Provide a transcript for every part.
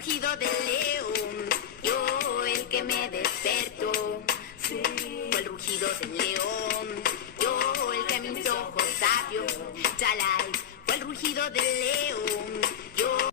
rugido del león, yo el que me despertó. Fue el rugido del león, yo el que mis ojos abrió. Chalay, fue el rugido del león, yo.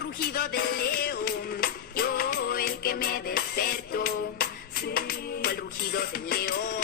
Rugido del león, yo el que me despertó. Fue el rugido del león.